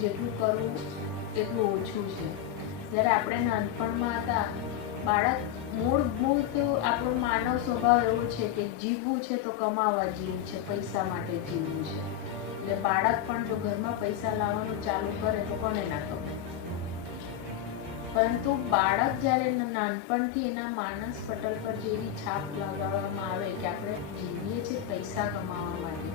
જેટલું કરવું એટલું ઓછું છે. જ્યારે આપણે નાનપણમાં હતા, બાળક મૂળભૂત આપણો માનવ સ્વભાવ એવો છે કે જીવવું છે તો કમાવા જીવવું છે, પૈસા માટે જીવવું છે. એટલે બાળક પણ જો ઘરમાં પૈસા લાવવાનું ચાલુ કરે તો કોને ના ગમે પરંતુ બાળક જ્યારે નાનપણથી એના માનસ પટલ પર જે એવી છાપ લગાવવામાં આવે કે આપણે જીવીએ છીએ પૈસા કમાવા માટે,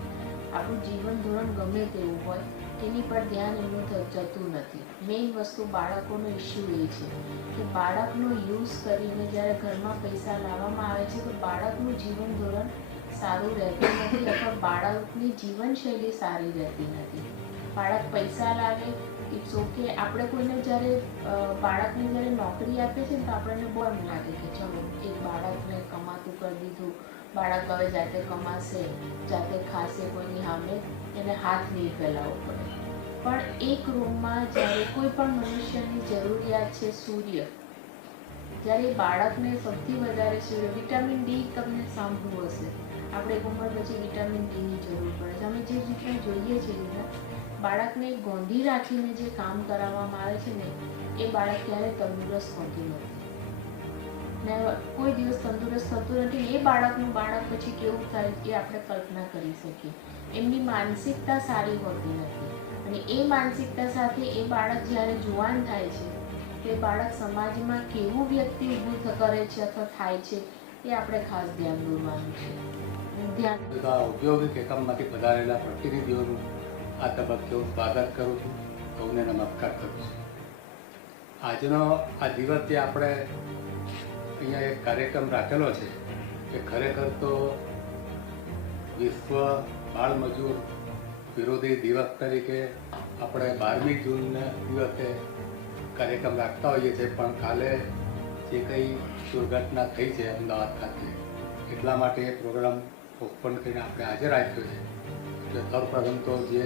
આપણું જીવન ધોરણ ગમે તેવું હોય એની પર ધ્યાન એનું જતું નથી. મેઇન વસ્તુ બાળકોનો ઇસ્યુ એ છે કે બાળકનો યુઝ કરીને જ્યારે ઘરમાં પૈસા લાવવામાં આવે છે, તો બાળકનું જીવન ધોરણ સારું રહેતું નથી અથવા બાળકની જીવનશૈલી સારી રહેતી નથી. બાળક પૈસા લાવે ઇટ્સ ઓકે આપણે કોઈને જ્યારે બાળકને જ્યારે નોકરી આપે છે ને તો આપણને બહુ એમ લાગે કે ચલો, એક બાળકને કમાતું કરી દીધું, બાળક હવે જાતે કમાશે, જાતે ખાશે, કોઈની સામે એને હાથ નહીં ફેલાવવો પડે. પણ એક રૂમમાં જ્યારે કોઈ પણ મનુષ્યની જરૂરિયાત છે સૂર્ય, જ્યારે બાળકને સૌથી વધારે સૂર્ય વિટામિન ડી તમને સાંભળવું હશે. આપણે એક ઉંમર પછી વિટામિન ડીની જરૂર પડે છે. અમે જે રીતના જોઈએ છીએ બાળકને ગોંધી રાખીને જે કામ કરાવવામાં આવે છે ને, એ બાળક ક્યારે તંદુરસ્ત હોતું નથી. ને કોઈ દિવસ તંદુરસ્ત થતું નથી, એ બાળકનું બાળક પછી કેવું થાય એ આપણે કલ્પના કરી શકીએ. એમની માનસિકતા સારી હોતી નથી. અને એ માનસિકતા સાથે એ બાળક જ્યારે જુવાન થાય છે, તે બાળક સમાજમાં કેવું વ્યક્તિ ઊભું કરે છે અથવા થાય છે, એ આપણે ખાસ ધ્યાન દોરવાનું છે. ઔદ્યોગિક એકમમાંથી પધારેલા પ્રતિનિધિઓનું આ તબક્કે હું સ્વાગત કરું છું, સૌને નમસ્કાર કરું છું. આજનો આ દિવસે આપણે અહીંયા એક કાર્યક્રમ રાખેલો છે, કે ખરેખર તો વિશ્વ બાળ મજૂર વિરોધી દિવસ તરીકે આપણે બારમી જૂનના દિવસે કાર્યક્રમ રાખતા હોઈએ છીએ, પણ કાલે જે કંઈ દુર્ઘટના થઈ છે અમદાવાદ ખાતે, એટલા માટે એ પ્રોગ્રામ પોસ્ટપોન કરીને આપણે આજે રાખ્યો છે. એટલે સૌપ્રથમ તો જે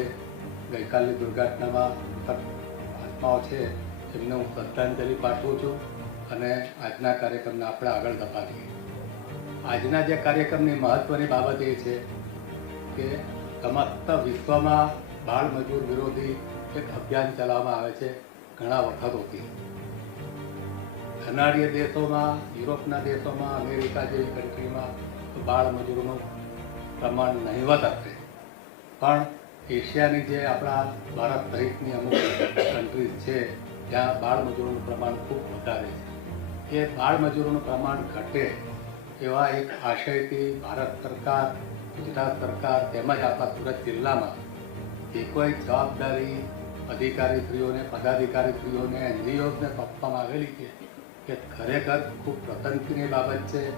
ગઈકાલની દુર્ઘટનામાં આત્માઓ છે, એમને હું શ્રદ્ધાંજલિ પાઠવું છું અને આજના કાર્યક્રમને આપણે આગળ ધપાવીએ. આજના જે કાર્યક્રમની મહત્ત્વની બાબત એ છે કે સમસ્ત વિશ્વમાં બાળ મજૂર વિરોધી એક અભિયાન ચલાવવામાં આવે છે ઘણા વખતોથી. ધનાઢ્ય દેશોમાં, યુરોપના દેશોમાં, અમેરિકા જેવી કન્ટ્રીમાં બાળ મજૂરોનું પ્રમાણ નહીવત હશે પણ એશિયાની જે આપણા ભારત સહિતની અમુક કન્ટ્રીઝ છે ત્યાં બાળ મજૂરોનું પ્રમાણ ખૂબ વધારે છે. એ બાળ મજૂરોનું પ્રમાણ ઘટે એવા એક આશયથી ભારત સરકાર ગુજરાત સરકાર તેમજ આપણા સુરત જિલ્લામાં જે કોઈ જવાબદારી અધિકારીશ્રીઓને, પદાધિકારીશ્રીઓને, એનજીઓને સોંપવામાં આવેલી છે કે ખરેખર ખૂબ પ્રસન્નની બાબત છે.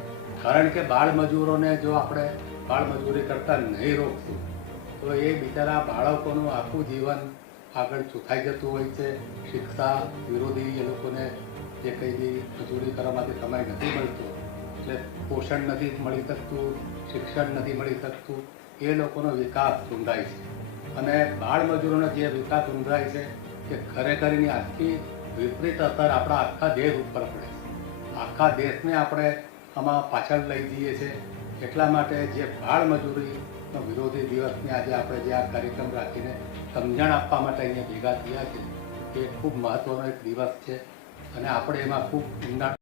કારણ કે બાળ મજૂરોને જો આપણે બાળ મજૂરી કરતા નહીં રોકશું, તો એ બિચારા બાળકોનું આખું જીવન આગળ ચૂકાઈ જતું હોય છે. શિક્ષા વિરોધી એ લોકોને જે કંઈ બી મજૂરી કરવામાંથી સમય નથી મળતો. એટલે પોષણ નથી મળી શકતું, શિક્ષણ નથી મળી શકતું, એ લોકોનો વિકાસ ઊંધાય છે. અને બાળમજૂરોનો જે વિકાસ ઊંધાય છે એ ખરેખર એની આખી વિપરીત અસર આપણા આખા દેશ ઉપર પડે છે. આખા દેશને આપણે આમાં પાછળ લઈ જઈએ છીએ એટલા માટે જે બાળમજૂરીનો વિરોધી દિવસની આજે આપણે જે આ કાર્યક્રમ રાખીને સમજણ આપવા માટે અહીંયા ભેગા થયા છે, એ ખૂબ મહત્ત્વનો એક દિવસ છે. અને આપણે એમાં ખૂબ ઊંડાણ